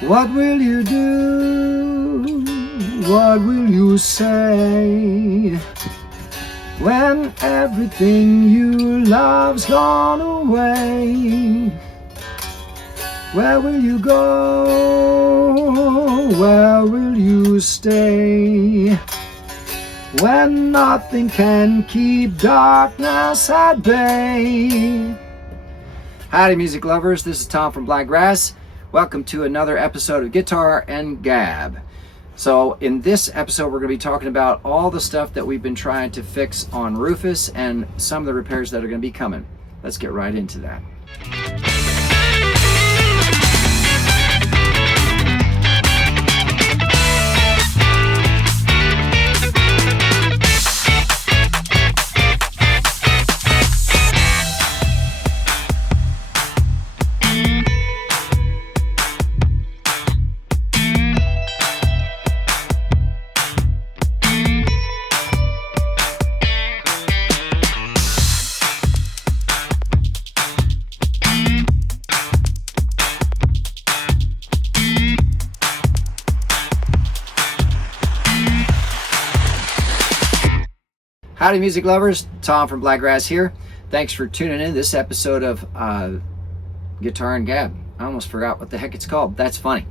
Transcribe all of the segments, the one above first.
What will you do? What will you say when everything you love's gone away? Where will you go? Where will you stay when nothing can keep darkness at bay? Howdy, music lovers. This is Tom from Blakgraz. Welcome to another episode of Guitar and Gab. So in this episode, we're going to be talking about all the stuff that we've been trying to fix on Rufus and some of the repairs that are going to be coming. Let's get right into that. Howdy, music lovers. Tom from Blakgraz here. Thanks for tuning in this episode of Guitar and Gab. I almost forgot what the heck it's called. That's funny.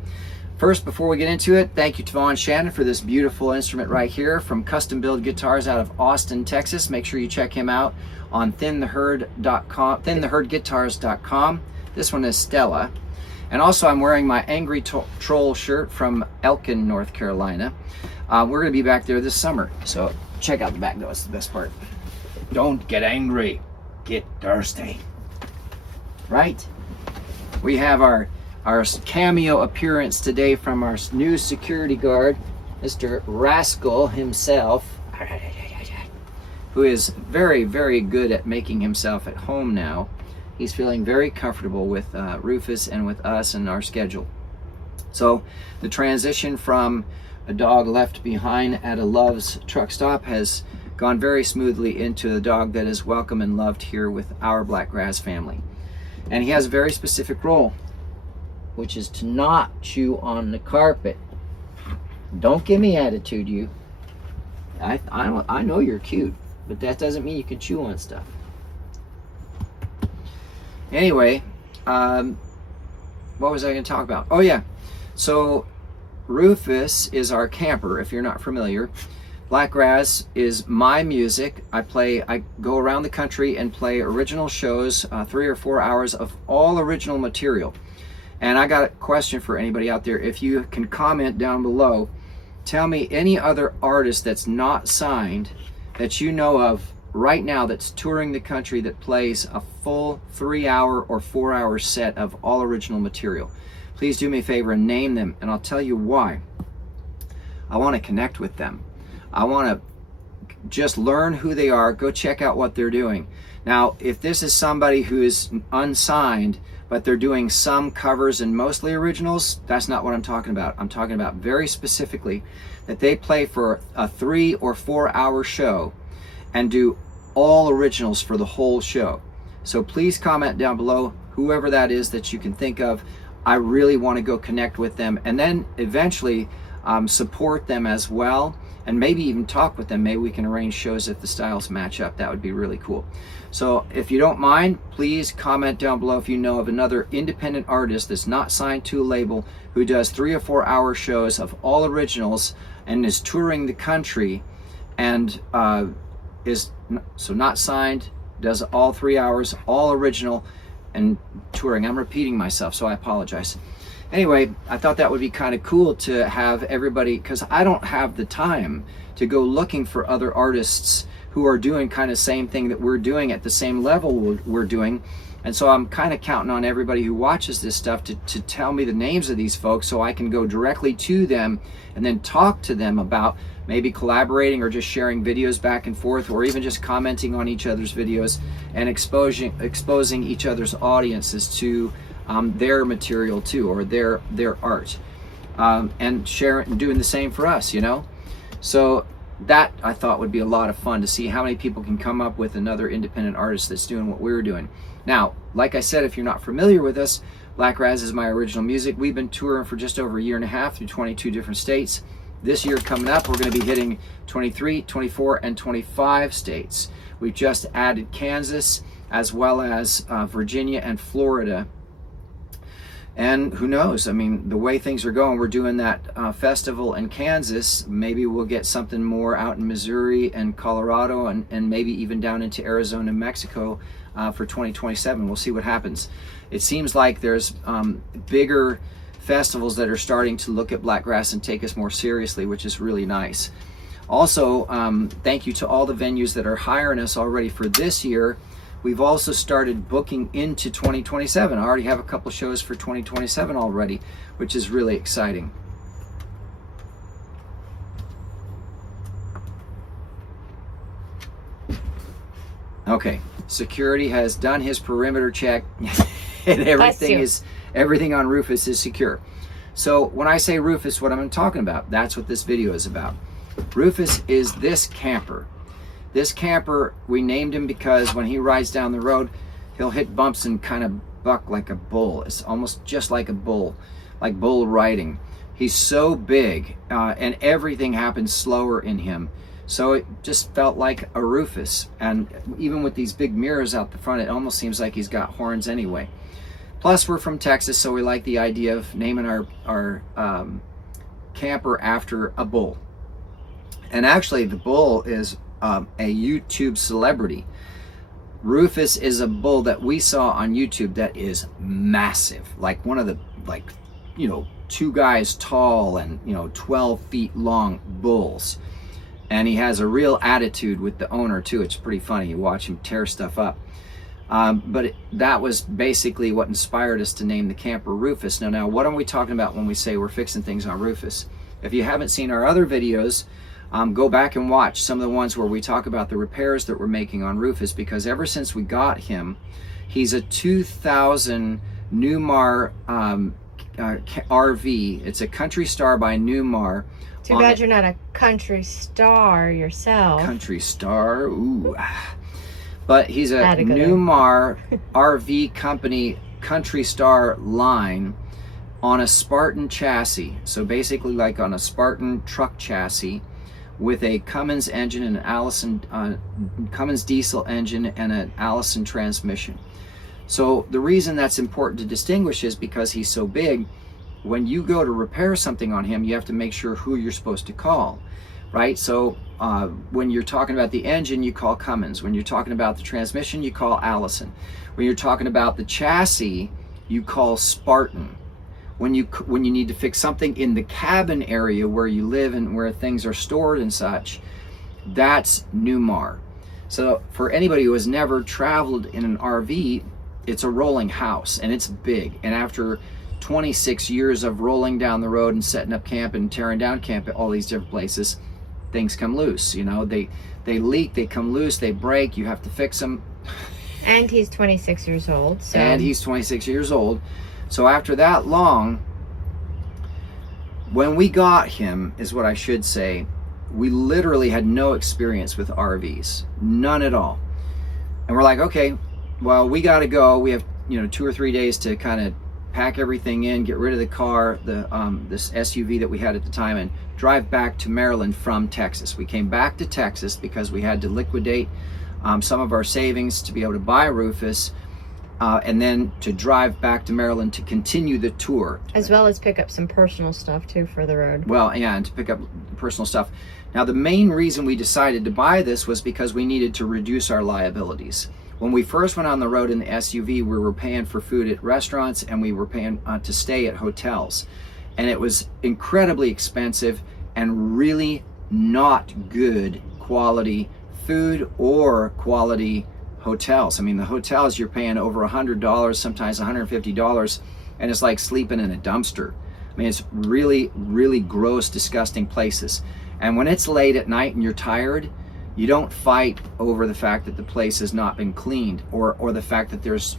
First, before we get into it, thank you to Vaughn Shannon for this beautiful instrument right here from Custom Build Guitars out of Austin, Texas. Make sure you check him out on thintheherd.com, thintheherdguitars.com. This one is Stella. And also, I'm wearing my Angry Troll shirt from Elkin, North Carolina. We're going to be back there this summer, so check out the back. Though it's the best part. Don't get angry, get thirsty. Right? We have our cameo appearance today from our new security guard, Mr. Rascal himself, who is very, very good at making himself at home now. He's feeling very comfortable with Rufus and with us and our schedule. So the transition from a dog left behind at a Love's truck stop has gone very smoothly into a dog that is welcome and loved here with our Blakgraz family. And he has a very specific role, which is to not chew on the carpet. Don't give me attitude, you. I know you're cute, but that doesn't mean you can chew on stuff. Anyway, what was I going to talk about? Oh yeah, so Rufus is our camper, if you're not familiar. Blakgraz is my music. I go around the country and play original shows, 3 or 4 hours of all original material. And I got a question for anybody out there. If you can comment down below, tell me any other artist that's not signed that you know of right now that's touring the country that plays a full 3-hour or 4-hour set of all original material. Please do me a favor and name them, and I'll tell you why. I want to connect with them. I want to just learn who they are, go check out what they're doing. Now, if this is somebody who is unsigned, but they're doing some covers and mostly originals, that's not what I'm talking about. I'm talking about very specifically that they play for a 3 or 4 hour show and do all originals for the whole show. So please comment down below, whoever that is that you can think of. I really want to go connect with them and then eventually support them as well, and maybe even talk with them. Maybe we can arrange shows if the styles match up. That would be really cool. So if you don't mind, please comment down below if you know of another independent artist that's not signed to a label who does 3 or 4 hour shows of all originals and is touring the country and is so not signed, does all 3 hours, all original, and touring. I'm repeating myself, so I apologize. Anyway, I thought that would be kind of cool to have everybody, because I don't have the time to go looking for other artists who are doing kind of same thing that we're doing at the same level we're doing. And so I'm kind of counting on everybody who watches this stuff to tell me the names of these folks so I can go directly to them and then talk to them about maybe collaborating or just sharing videos back and forth, or even just commenting on each other's videos and exposing each other's audiences to their material too, or their art, and sharing and doing the same for us, you know. So that I thought would be a lot of fun to see how many people can come up with another independent artist that's doing what we're doing. Now, like I said, if you're not familiar with us, Blakgraz is my original music. We've been touring for just over a year and a half through 22 different states. This year coming up, we're going to be hitting 23, 24, and 25 states. We've just added Kansas, as well as Virginia and Florida. And who knows? I mean, the way things are going, we're doing that festival in Kansas. Maybe we'll get something more out in Missouri and Colorado, and maybe even down into Arizona and Mexico for 2027. We'll see what happens. It seems like there's bigger festivals that are starting to look at Blakgraz and take us more seriously, which is really nice. Also, thank you to all the venues that are hiring us already for this year. We've also started booking into 2027. I already have a couple shows for 2027 already, which is really exciting. Okay, security has done his perimeter check and everything on Rufus is secure. So when I say Rufus, what I'm talking about, that's what this video is about. Rufus is this camper. This camper, we named him because when he rides down the road, he'll hit bumps and kind of buck like a bull. It's almost just like a bull, like bull riding. He's so big, and everything happens slower in him. So it just felt like a Rufus. And even with these big mirrors out the front, it almost seems like he's got horns anyway. Plus, we're from Texas, so we like the idea of naming our camper after a bull. And actually, the bull is a YouTube celebrity. Rufus is a bull that we saw on YouTube that is massive, like one of the, like, you know, 2 guys tall and, you know, 12 feet long bulls. And he has a real attitude with the owner too. It's pretty funny. You watch him tear stuff up. That was basically what inspired us to name the camper Rufus. Now, what are we talking about when we say we're fixing things on Rufus? If you haven't seen our other videos, go back and watch some of the ones where we talk about the repairs that we're making on Rufus, because ever since we got him, he's a 2000 Newmar RV. It's a Country Star by Newmar. Too bad you're not a Country Star yourself. Country Star, ooh. But he's a Newmar RV company Country Star line on a Spartan chassis. So basically like on a Spartan truck chassis, with a Cummins engine and an Allison Cummins diesel engine and an Allison transmission. So the reason that's important to distinguish is because he's so big. When you go to repair something on him, you have to make sure who you're supposed to call, right? So when you're talking about the engine, you call Cummins. When you're talking about the transmission, you call Allison. When you're talking about the chassis, you call Spartan. When you need to fix something in the cabin area where you live and where things are stored and such, that's Newmar. So for anybody who has never traveled in an RV, it's a rolling house and it's big. And after 26 years of rolling down the road and setting up camp and tearing down camp at all these different places, things come loose. You know, they leak, they come loose, they break, you have to fix them. And he's 26 years old. So. And he's 26 years old. So after that long, when we got him, is what I should say, we literally had no experience with RVs, none at all. And we're like, okay, well, we got to go. We have, 2 or 3 days to kind of pack everything in, get rid of the car, this SUV that we had at the time, and drive back to Maryland from Texas. We came back to Texas because we had to liquidate some of our savings to be able to buy Rufus. And then to drive back to Maryland to continue the tour. As well as pick up some personal stuff too for the road. Well, yeah, and to pick up personal stuff. Now, the main reason we decided to buy this was because we needed to reduce our liabilities. When we first went on the road in the SUV, we were paying for food at restaurants and we were paying to stay at hotels. And it was incredibly expensive and really not good quality food or quality hotels. I mean, the hotels, you're paying over $100, sometimes $150, and it's like sleeping in a dumpster. I mean, it's really, really gross, disgusting places. And when it's late at night and you're tired, you don't fight over the fact that the place has not been cleaned or the fact that there's,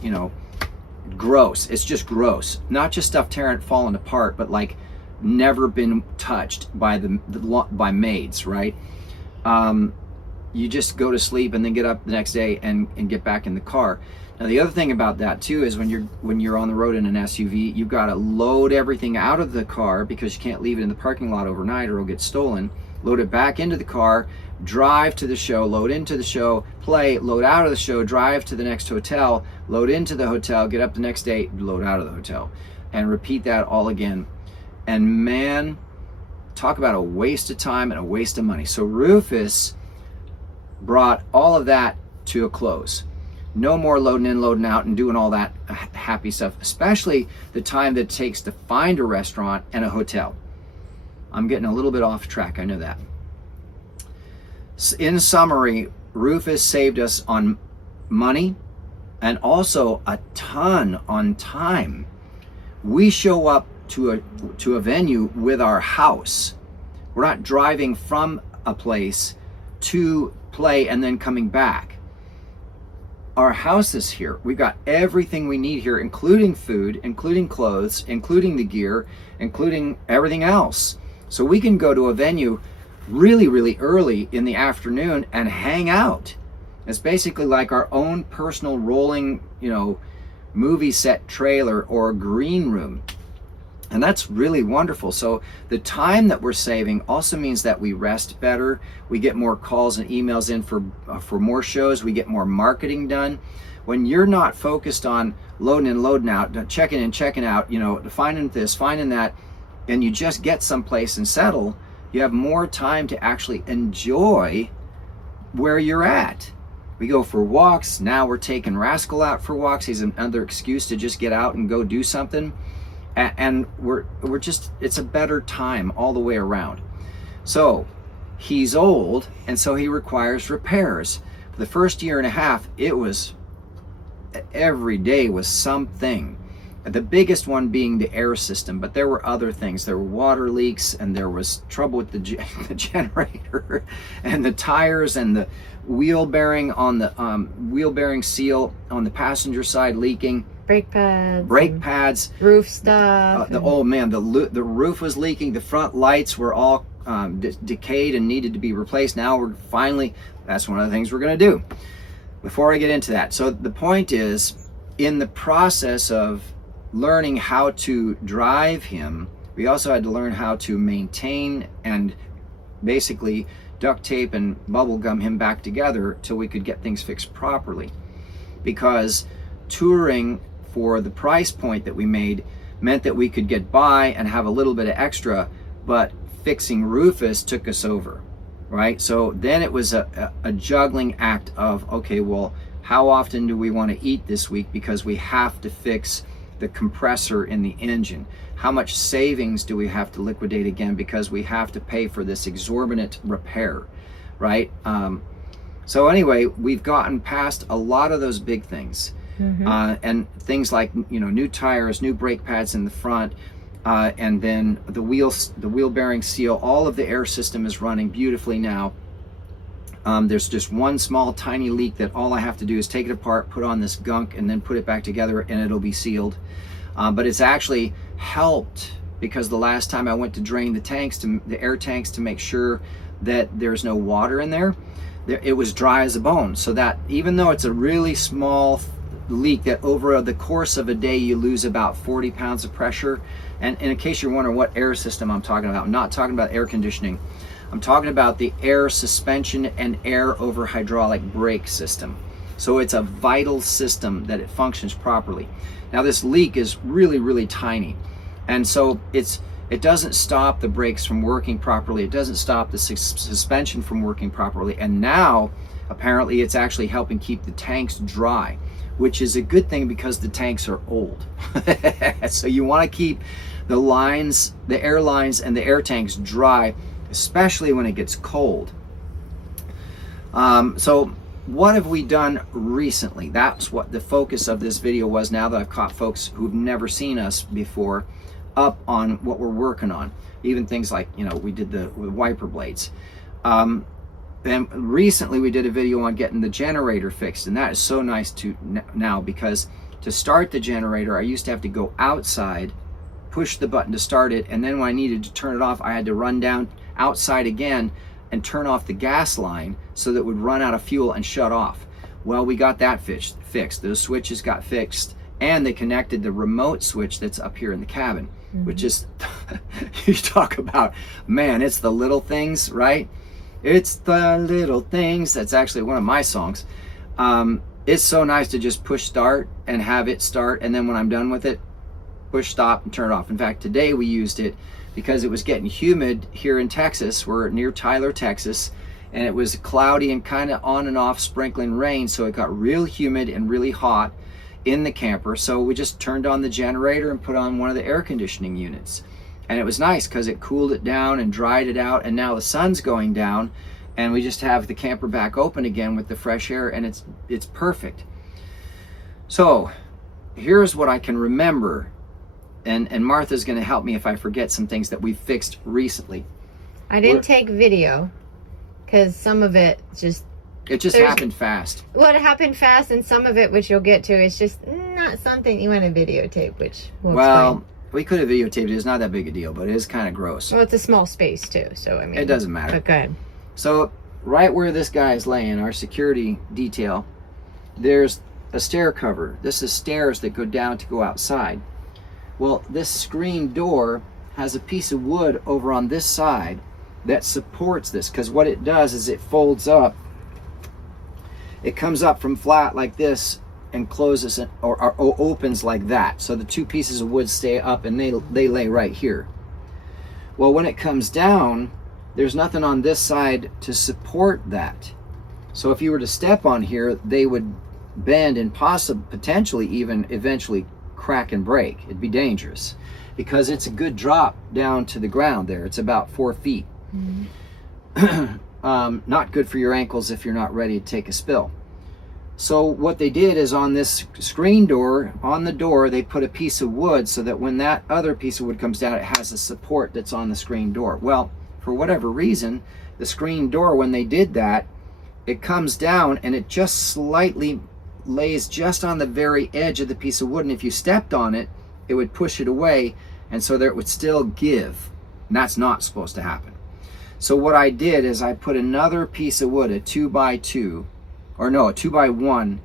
gross. It's just gross. Not just stuff falling apart, but like never been touched by by maids, right? You just go to sleep and then get up the next day and get back in the car. Now the other thing about that too is when you're on the road in an SUV, you've got to load everything out of the car because you can't leave it in the parking lot overnight or it'll get stolen. Load it back into the car, drive to the show, load into the show, play, load out of the show, drive to the next hotel, load into the hotel, get up the next day, load out of the hotel, and repeat that all again. And man, talk about a waste of time and a waste of money. So Rufus brought all of that to a close. No more loading in, loading out, and doing all that happy stuff, especially the time that it takes to find a restaurant and a hotel. I'm getting a little bit off track, I know that. In summary, Rufus saved us on money and also a ton on time. We show up to a venue with our house. We're not driving from a place to play and then coming back. Our house is here. We've got everything we need here, including food, including clothes, including the gear, including everything else. So we can go to a venue really, really early in the afternoon and hang out. It's basically like our own personal rolling, movie set trailer or green room. And that's really wonderful. So the time that we're saving also means that we rest better. We get more calls and emails in for more shows. We get more marketing done. When you're not focused on loading in, loading out, checking in, checking out, finding this, finding that, and you just get someplace and settle, you have more time to actually enjoy where you're at. We go for walks. Now we're taking Rascal out for walks. He's another excuse to just get out and go do something. And we're just, it's a better time all the way around. So he's old, and so he requires repairs. For the first year and a half, it was every day was something. The biggest one being the air system, but there were other things. There were water leaks, and there was trouble with the generator, and the tires, and the wheel bearing on the wheel bearing seal on the passenger side leaking. Brake pads, roof stuff. The roof was leaking. The front lights were all decayed and needed to be replaced. Now we're finally, that's one of the things we're going to do. Before I get into that, so the point is, in the process of learning how to drive him, we also had to learn how to maintain and basically duct tape and bubble gum him back together till we could get things fixed properly. Because touring for the price point that we made meant that we could get by and have a little bit of extra, but fixing Rufus took us over, right? So then it was a juggling act of, okay, well, how often do we want to eat this week because we have to fix the compressor in the engine? How much savings do we have to liquidate again because we have to pay for this exorbitant repair, right? So anyway, we've gotten past a lot of those big things. And things like new tires, new brake pads in the front, and then the wheel bearing seal. All of the air system is running beautifully now. There's just one small tiny leak that all I have to do is take it apart, put on this gunk, and then put it back together, and it'll be sealed. But it's actually helped because the last time I went to drain the air tanks to make sure that there's no water in there, it was dry as a bone. So that even though it's a really small leak, that over the course of a day you lose about 40 pounds of pressure. And in case you're wondering what air system I'm talking about, I'm not talking about air conditioning. I'm talking about the air suspension and air over hydraulic brake system. So it's a vital system that it functions properly. Now this leak is really, really tiny, and so it doesn't stop the brakes from working properly. It doesn't stop the suspension from working properly. And now apparently it's actually helping keep the tanks dry, which is a good thing because the tanks are old. So you want to keep the lines, the air lines and the air tanks dry, especially when it gets cold. So what have we done recently? That's what the focus of this video was, now that I've caught folks who've never seen us before up on what we're working on. Even things like, we did the wiper blades. And recently we did a video on getting the generator fixed, and that is so nice to now, because to start the generator I used to have to go outside, push the button to start it, and then when I needed to turn it off I had to run down outside again and turn off the gas line so that it would run out of fuel and shut off. Well, we got that fixed. Those switches got fixed, and they connected the remote switch that's up here in the cabin, which is, you talk about, man, it's the little things, right? It's the little things. That's actually one of my songs. It's so nice to just push start and have it start, and then when I'm done with it, push stop and turn it off. In fact, today we used it because it was getting humid here in Texas. We're near Tyler, Texas, and it was cloudy and kind of on and off sprinkling rain, so it got real humid and really hot in the camper. So we just turned on the generator and put on one of the air conditioning units, and it was nice because it cooled it down and dried it out, and now the sun's going down and we just have the camper back open again with the fresh air, and it's perfect. So here's what I can remember, and Martha's going to help me if I forget some things that we fixed recently. I didn't take video because some of it just happened fast. Well, it happened fast, and some of it, which you'll get to, is just not something you want to videotape, which we'll explain. We could have videotaped it. It's not that big a deal, but it is kind of gross. Well, it's a small space too, so I mean, it doesn't matter. But go ahead. So right where this guy is laying, our security detail, there's a stair cover. This is stairs that go down to go outside. Well, this screen door has a piece of wood over on this side that supports this, because what it does is it folds up. It comes up from flat like this and closes or opens like that. So the two pieces of wood stay up and they lay right here. Well, when it comes down, there's nothing on this side to support that. So if you were to step on here, they would bend and potentially even eventually crack and break. It'd be dangerous because it's a good drop down to the ground there. It's about 4 feet. Not good for your ankles if you're not ready to take a spill. So what they did is on this screen door, on the door, they put a piece of wood so that when that other piece of wood comes down, it has a support that's on the screen door. Well, for whatever reason, the screen door, when they did that, it comes down and it just slightly lays just on the very edge of the piece of wood, and if you stepped on it, it would push it away, and so that it would still give. And that's not supposed to happen. So what I did is I put another piece of wood, a 2x2, or no, a 2x1,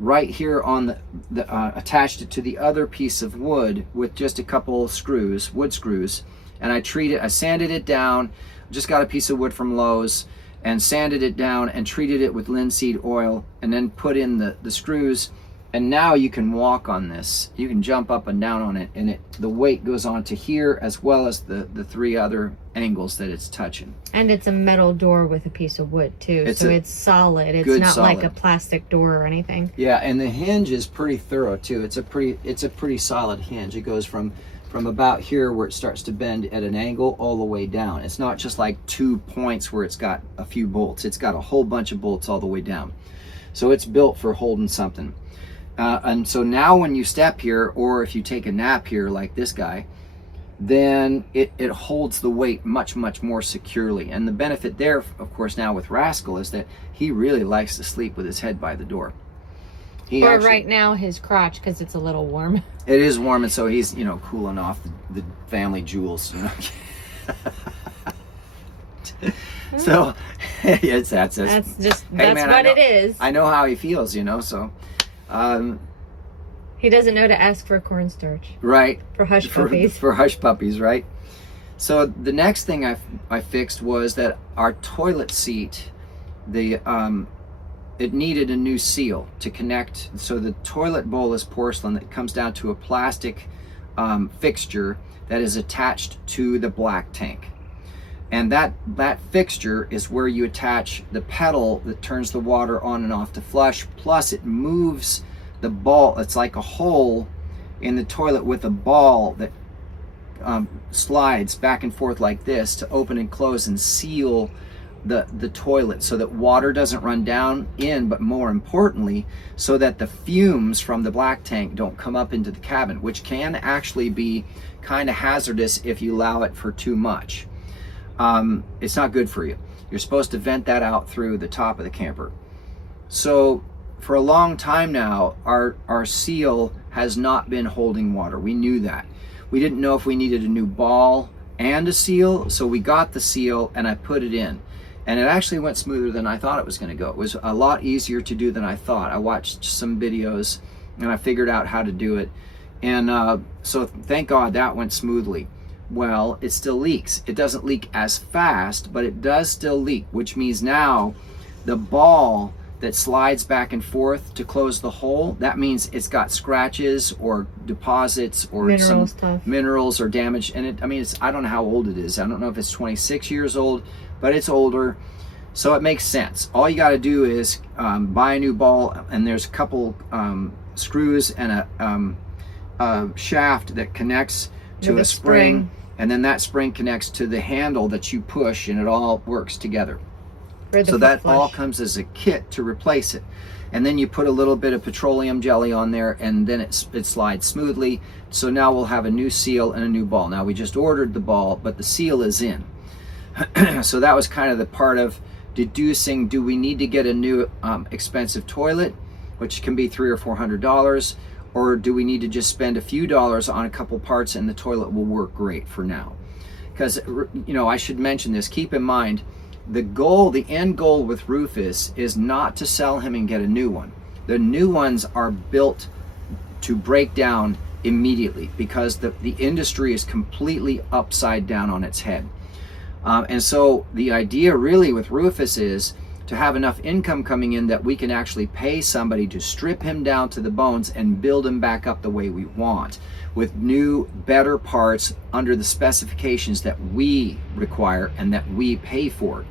right here on the attached it to the other piece of wood with just a couple of screws, wood screws, and I sanded it down. Just got a piece of wood from Lowe's and sanded it down and treated it with linseed oil, and then put in the screws, and now you can walk on this. You can jump up and down on it, and the weight goes onto here as well as the 3 other angles that it's touching. And it's a metal door with a piece of wood too, so it's solid. It's not solid, like a plastic door or anything. Yeah, and the hinge is pretty thorough too. It's a pretty solid hinge. It goes from about here where it starts to bend at an angle all the way down. It's not just like 2 points where it's got a few bolts. It's got a whole bunch of bolts all the way down. So it's built for holding something. And so now when you step here, or if you take a nap here like this guy, then it holds the weight much, much more securely. And the benefit there, of course, now with Rascal is that he really likes to sleep with his head by the door. Right now, his crotch, because it's a little warm. It is warm, and so he's, cooling off the family jewels, So, that's what it is. I know how he feels, so. He doesn't know to ask for cornstarch. Right. For hush puppies. For hush puppies, right? So the next thing I fixed was that our toilet seat, it needed a new seal to connect. So the toilet bowl is porcelain that comes down to a plastic fixture that is attached to the black tank. And that fixture is where you attach the pedal that turns the water on and off to flush, plus it moves the ball. It's like a hole in the toilet with a ball that slides back and forth like this to open and close and seal the toilet so that water doesn't run down in, but more importantly, so that the fumes from the black tank don't come up into the cabin, which can actually be kind of hazardous if you allow it for too much. It's not good for you. You're supposed to vent that out through the top of the camper. So for a long time now, our seal has not been holding water. We knew that. We didn't know if we needed a new ball and a seal, so we got the seal and I put it in. And it actually went smoother than I thought it was going to go. It was a lot easier to do than I thought. I watched some videos and I figured out how to do it. And so thank God that went smoothly. Well, it still leaks. It doesn't leak as fast, but it does still leak, which means now the ball that slides back and forth to close the hole, that means it's got scratches or deposits or minerals or damage. And I don't know how old it is. I don't know if it's 26 years old, but it's older. So it makes sense. All you got to do is buy a new ball, and there's a couple screws and a shaft that connects to a spring, and then that spring connects to the handle that you push, and it all works together. So that all comes as a kit to replace it. And then you put a little bit of petroleum jelly on there, and then it slides smoothly. So now we'll have a new seal and a new ball. Now we just ordered the ball, but the seal is in. So that was kind of the part of deducing, do we need to get a new expensive toilet, which can be $300 or $400, or do we need to just spend a few dollars on a couple parts and the toilet will work great for now? Because, I should mention this, keep in mind, the end goal with Rufus is not to sell him and get a new one. The new ones are built to break down immediately because the industry is completely upside down on its head. And so the idea really with Rufus is to have enough income coming in that we can actually pay somebody to strip him down to the bones and build him back up the way we want, with new, better parts under the specifications that we require and that we pay for.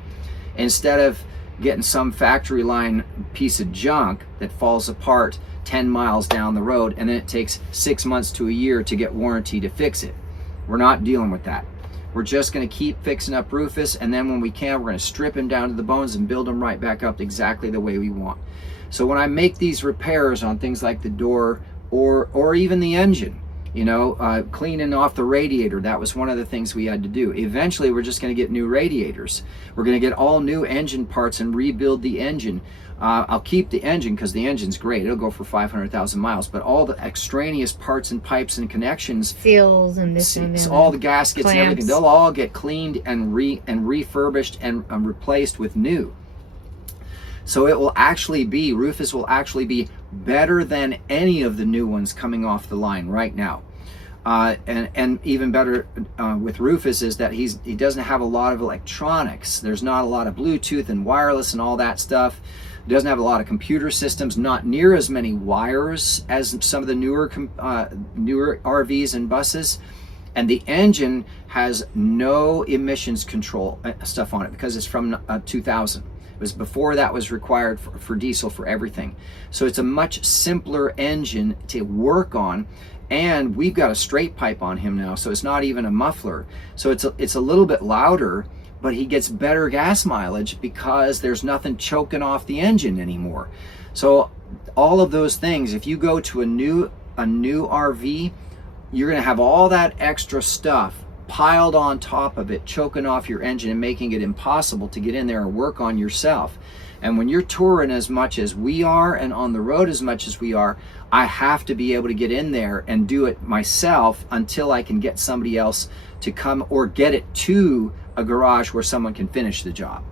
Instead of getting some factory line piece of junk that falls apart 10 miles down the road and then it takes 6 months to a year to get warranty to fix it. We're not dealing with that. We're just going to keep fixing up Rufus, and then when we can, we're going to strip him down to the bones and build him right back up exactly the way we want. So when I make these repairs on things like the door or even the engine, cleaning off the radiator, that was one of the things we had to do. Eventually, we're just going to get new radiators. We're going to get all new engine parts and rebuild the engine. I'll keep the engine because the engine's great. It'll go for 500,000 miles. But all the extraneous parts and pipes and connections, seals and this and that, all the gaskets clamps, and everything, they'll all get cleaned and refurbished and replaced with new. So Rufus will actually be better than any of the new ones coming off the line right now. And even better with Rufus is that he doesn't have a lot of electronics. There's not a lot of Bluetooth and wireless and all that stuff. He doesn't have a lot of computer systems, not near as many wires as some of the newer RVs and buses. And the engine has no emissions control stuff on it because it's from 2000. It was before that was required for diesel for everything. So it's a much simpler engine to work on, and we've got a straight pipe on him now, so it's not even a muffler. So it's a little bit louder, but he gets better gas mileage because there's nothing choking off the engine anymore. So all of those things, if you go to a new RV, you're going to have all that extra stuff piled on top of it, choking off your engine and making it impossible to get in there and work on yourself. And when you're touring as much as we are and on the road as much as we are, I have to be able to get in there and do it myself until I can get somebody else to come or get it to a garage where someone can finish the job.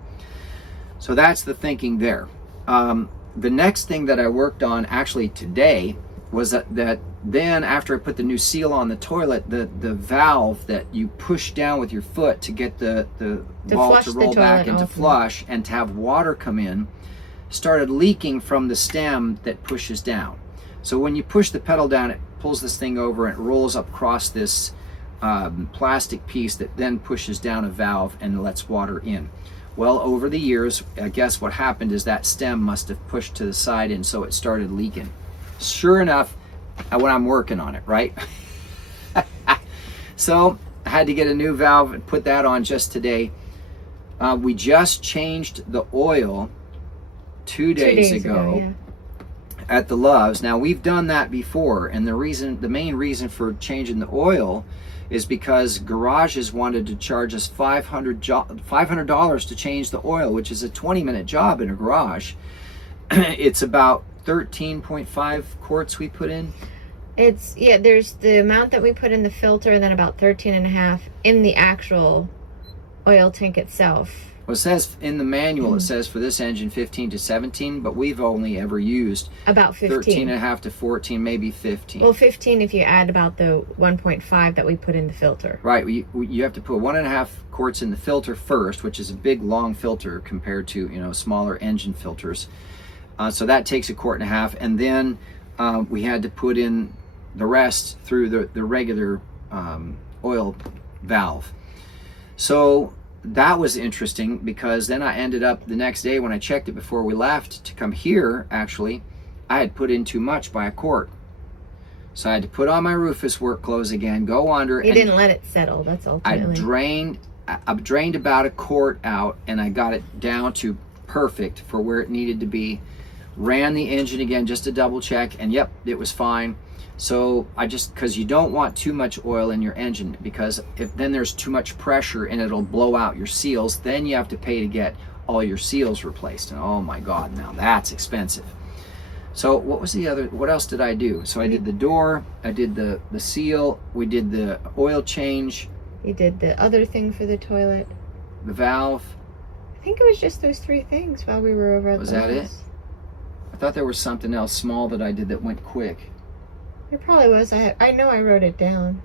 So that's the thinking there. The next thing that I worked on actually today was that then after I put the new seal on the toilet, the valve that you push down with your foot to get the ball to roll back and to flush and to have water come in started leaking from the stem that pushes down. So when you push the pedal down, it pulls this thing over and it rolls up across this plastic piece that then pushes down a valve and lets water in. Well, over the years, I guess what happened is that stem must have pushed to the side and so it started leaking. Sure enough, when I'm working on it, right? So I had to get a new valve and put that on just today. We just changed the oil 2 days ago at the Loves. Now we've done that before, and the main reason for changing the oil is because garages wanted to charge us $500 to change the oil, which is a 20-minute job in a garage. It's about 13.5 quarts we put in. There's the amount that we put in the filter and then about 13.5 in the actual oil tank itself. Well, it says in the manual, it says for this engine 15 to 17, but we've only ever used About 15. 13 and a half to 14, maybe 15. Well, 15 if you add about the 1.5 that we put in the filter. Right, you have to put 1.5 quarts in the filter first, which is a big long filter compared to, you know, smaller engine filters. So that takes 1.5 quarts, and then we had to put in the rest through the regular oil valve. So that was interesting, because then I ended up the next day when I checked it before we left to come here, actually, I had put in too much by 1 quart. So I had to put on my Rufus work clothes again, go under. You didn't let it settle, that's ultimately. I drained about 1 quart out, and I got it down to perfect for where it needed to be. Ran the engine again just to double check, and yep, it was fine. So because you don't want too much oil in your engine, because if then there's too much pressure and it'll blow out your seals, then you have to pay to get all your seals replaced. And oh my God, now that's expensive. So what else did I do? So I did the door, I did the seal, we did the oil change. You did the other thing for the toilet. The valve. I think it was just those 3 things while we were over at the office. Was that it? I thought there was something else small that I did that went quick. It probably was. I know I wrote it down,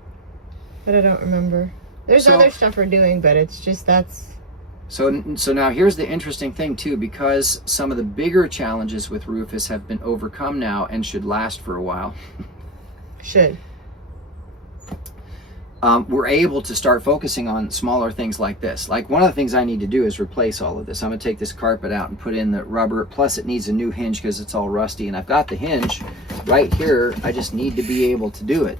but I don't remember. There's other stuff we're doing, but it's just So now here's the interesting thing too, because some of the bigger challenges with Rufus have been overcome now and should last for a while. Should. We're able to start focusing on smaller things like this. Like one of the things I need to do is replace all of this. I'm gonna take this carpet out and put in the rubber, plus it needs a new hinge because it's all rusty, and I've got the hinge right here. I just need to be able to do it.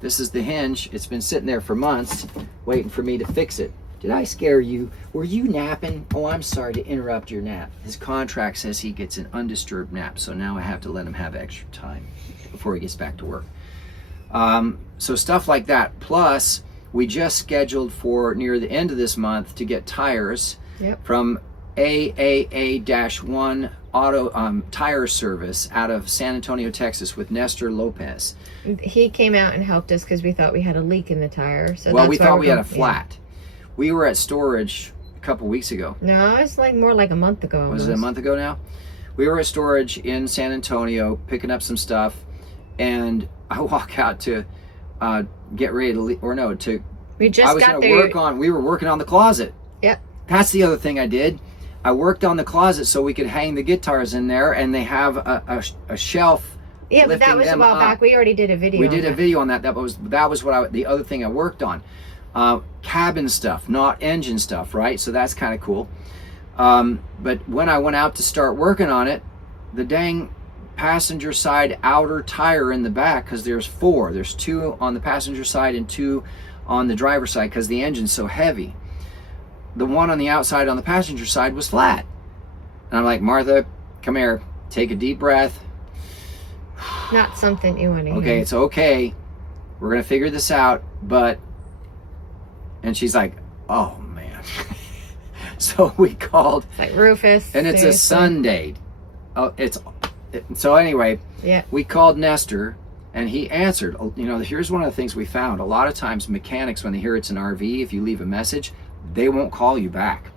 This is the hinge. It's been sitting there for months waiting for me to fix it. Did I scare you? Were you napping? Oh, I'm sorry to interrupt your nap. His contract says he gets an undisturbed nap, so now I have to let him have extra time before he gets back to work. So stuff like that. Plus, we just scheduled for near the end of this month to get tires from AAA-1 Auto Tire Service out of San Antonio, Texas, with Nestor Lopez. He came out and helped us because we thought we had a leak in the tire. So well, we thought we had a flat. Yeah. We were at storage a couple weeks ago. No, it's like more like a month ago. Was it a month ago now? We were at storage in San Antonio picking up some stuff, and I walk out to get ready to leave, or no, to. We just got there. We were working on the closet. Yep. That's the other thing I did. I worked on the closet so we could hang the guitars in there, and they have a shelf. Yeah, but that was a while back. We already did a video. We did a video on that. That was what the other thing I worked on. Cabin stuff, not engine stuff, right? So that's kind of cool. But when I went out to start working on it, the dang passenger side outer tire in the back, because there's 4. There's 2 on the passenger side and 2 on the driver's side because the engine's so heavy. The one on the outside on the passenger side was flat. And I'm like, Martha, come here, take a deep breath. Not something you want to hear. Okay, it's okay. We're going to figure this out, but... And she's like, oh, man. So we called. It's like Rufus. And it's a Sunday. Oh, so anyway, we called Nestor, and he answered. You know, here's one of the things we found. A lot of times mechanics, when they hear it's an RV, if you leave a message, they won't call you back.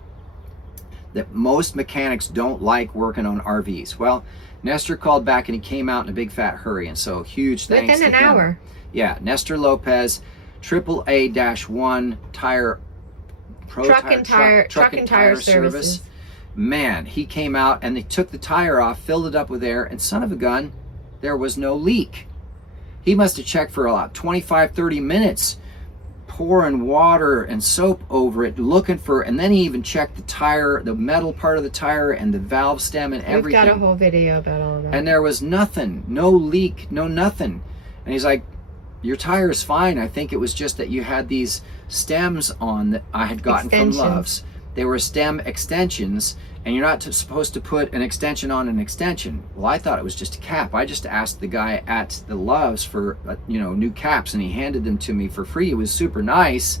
That most mechanics don't like working on RVs. Well, Nestor called back, and he came out in a big fat hurry, and so huge thanks to him. Within an hour. Yeah, Nestor Lopez, AAA-1 tire, truck and tire service. Man, he came out and they took the tire off, filled it up with air, and son of a gun, there was no leak. He must have checked for about 25-30 minutes, pouring water and soap over it, looking for, and then he even checked the tire, the metal part of the tire and the valve stem and everything. We've got a whole video about all of that. And there was nothing, no leak, no nothing. And he's like, your tire is fine. I think it was just that you had these stems on that I had gotten from Love's. They were stem extensions, and you're not supposed to put an extension on an extension. Well, I thought it was just a cap. I just asked the guy at the Love's for new caps, and he handed them to me for free. It was super nice,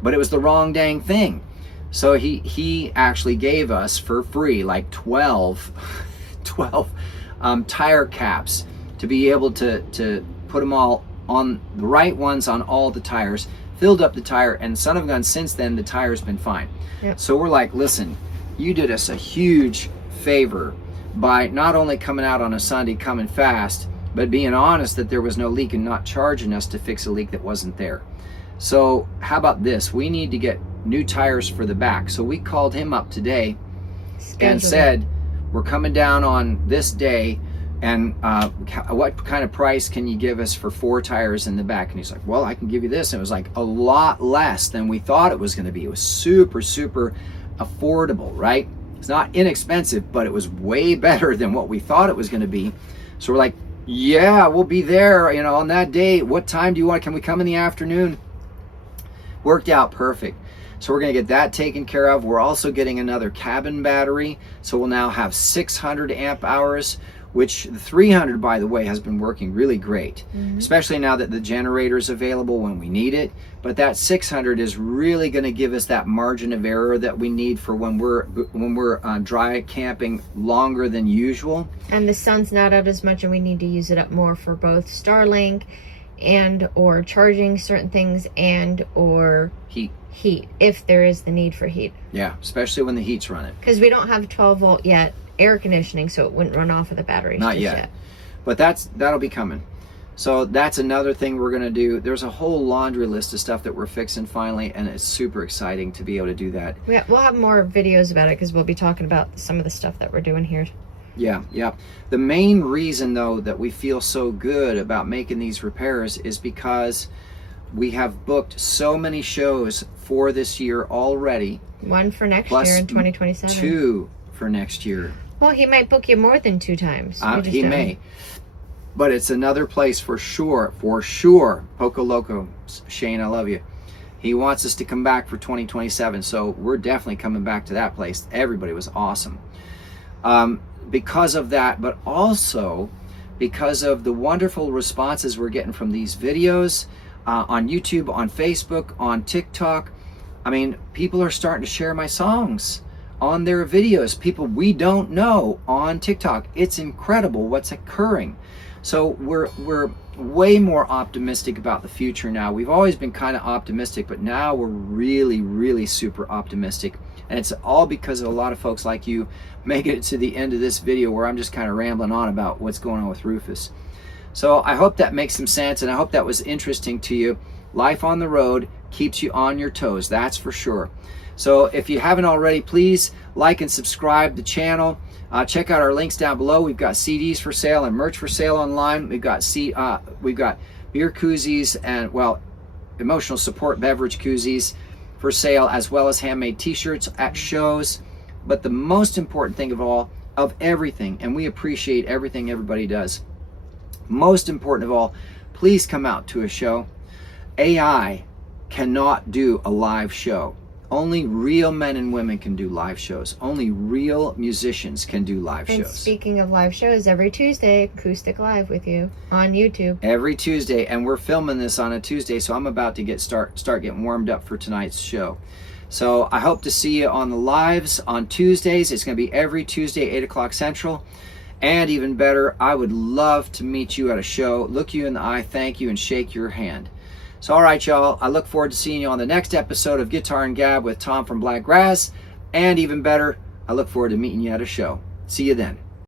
but it was the wrong dang thing. So he actually gave us for free like 12 tire caps to be able to put them all on the right ones on all the tires, filled up the tire, and son of a gun, since then the tire's been fine. Yep. So we're like, listen, you did us a huge favor by not only coming out on a Sunday, coming fast, but being honest that there was no leak and not charging us to fix a leak that wasn't there. So how about this? We need to get new tires for the back. So we called him up today and said, we're coming down on this day, and what kind of price can you give us for 4 tires in the back? And he's like, well, I can give you this. And it was like a lot less than we thought it was going to be. It was super, super affordable, right? It's not inexpensive, but it was way better than what we thought it was going to be. So we're like, yeah, we'll be there, you know, on that day. What time do you want? Can we come in the afternoon? Worked out perfect. So we're going to get that taken care of. We're also getting another cabin battery. So we'll now have 600 amp hours, which the 300, by the way, has been working really great, especially now that the generator is available when we need it. But that 600 is really going to give us that margin of error that we need for when we're dry camping longer than usual. And the sun's not out as much, and we need to use it up more for both Starlink and or charging certain things and or heat, if there is the need for heat. Yeah, especially when the heat's running. Because we don't have 12 volt yet air conditioning, so it wouldn't run off of the batteries. Not yet. But that'll be coming. So that's another thing we're going to do. There's a whole laundry list of stuff that we're fixing finally, and it's super exciting to be able to do that. We'll have more videos about it because we'll be talking about some of the stuff that we're doing here. Yeah. The main reason, though, that we feel so good about making these repairs is because we have booked so many shows for this year already. One for next year in 2027. 2 for next year. Well, he might book you more than 2 times. He may. But it's another place for sure. Poco Loco, Shane, I love you. He wants us to come back for 2027, so we're definitely coming back to that place. Everybody was awesome. Because of that, but also because of the wonderful responses we're getting from these videos on YouTube, on Facebook, on TikTok. I mean, people are starting to share my songs on their videos. People we don't know on TikTok. It's incredible what's occurring. So we're way more optimistic about the future now. We've always been kind of optimistic, but now we're really, really super optimistic. And it's all because of a lot of folks like you making it to the end of this video where I'm just kind of rambling on about what's going on with Rufus. So I hope that makes some sense, and I hope that was interesting to you. Life on the road keeps you on your toes, that's for sure. So if you haven't already, please like and subscribe the channel. Check out our links down below. We've got CDs for sale and merch for sale online. We've got beer koozies and, well, emotional support beverage koozies for sale, as well as handmade t-shirts at shows. But the most important thing of all, of everything, and we appreciate everything everybody does, most important of all, please come out to a show. AI cannot do a live show. Only real men and women can do live shows. Only real musicians can do live shows. And speaking of live shows, every Tuesday, Acoustic Live with you on YouTube. Every Tuesday, and we're filming this on a Tuesday, so I'm about to start getting warmed up for tonight's show. So I hope to see you on the lives on Tuesdays. It's going to be every Tuesday, 8 o'clock Central. And even better, I would love to meet you at a show, look you in the eye, thank you, and shake your hand. So all right, y'all, I look forward to seeing you on the next episode of Guitar and Gab with Tom from Blakgraz. And even better, I look forward to meeting you at a show. See you then.